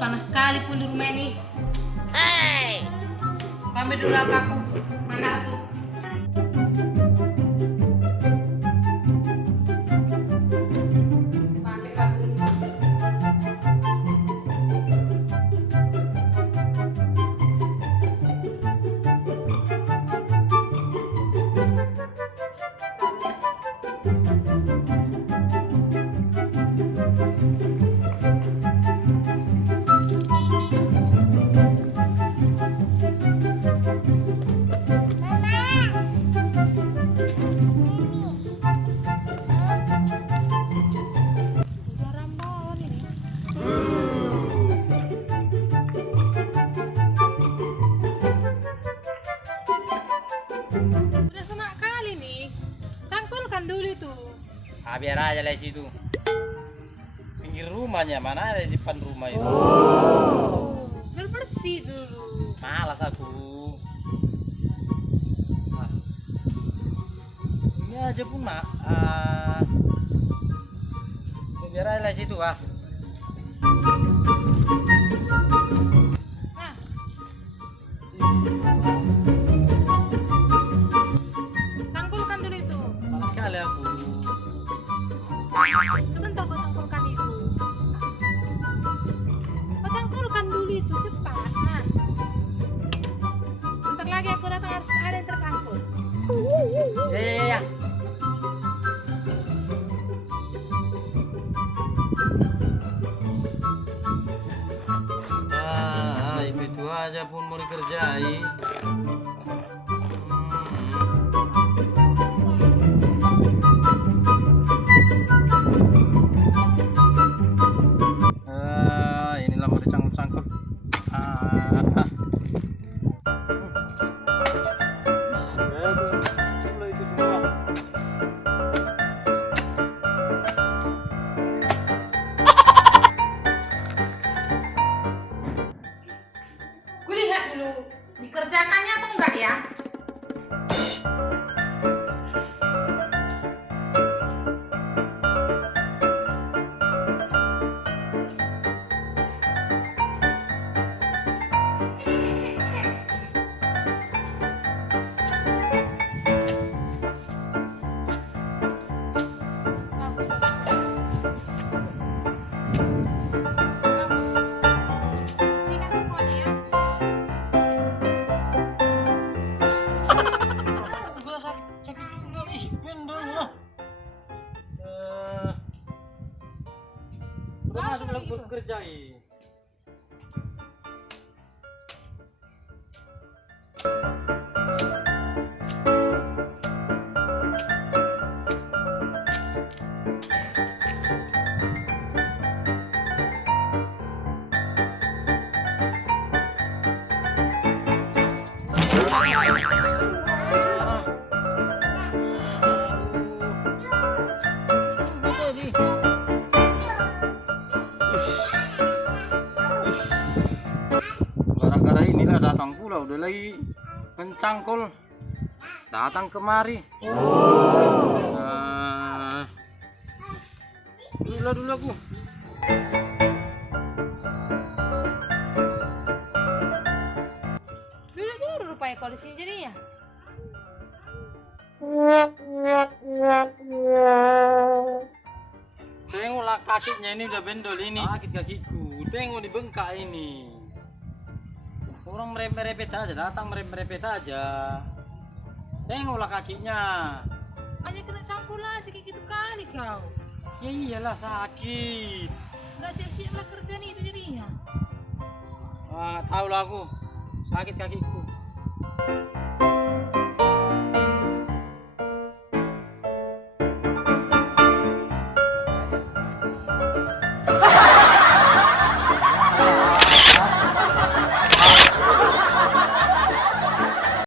panas sekali pun di rumah ini. Hey, kami dulu aku, mana aku? Pakai lagu ini. Udah semak kali nih, cangkulkan dulu itu. Ah, biar aja lah situ. Pinggir rumahnya, mana ada di depan rumah itu. Biar bersih dulu. Malas aku. Ah. Ini aja pun mak. Biar aja lah situ ah. Nah, cangkulkan dulu itu. Malas sekali aku. Sebentar kau cangkulkan itu. Kau cangkulkan dulu itu cepat. Nah, bentar lagi aku datang harus ada yang tercangkul. Ya. Itu aja pun mau dikerjai. Inilah mau dicangkut-cangkut. Itu semua. Kulihat dulu, dikerjakannya atau enggak ya? Udah masuk dalam bekerja ini. Gara-gara inilah datang pula, udah lagi mencangkul, datang kemari. Dulu aku. Dulu rupanya kalau di sini jadinya. Tengoklah kakinya ini udah bendol ini. Sakit kakiku. Tengok di bengkak ini. Orang merepet-repet aja, datang merepet-repet aja. Tengoklah kakinya. Hanya kena cangkul aja kayak gitu kali kau. Ya iyalah sakit. Enggak siap-siap lah kerja nih itu jadinya. Wah, nggak tahu lah aku. Sakit kakiku.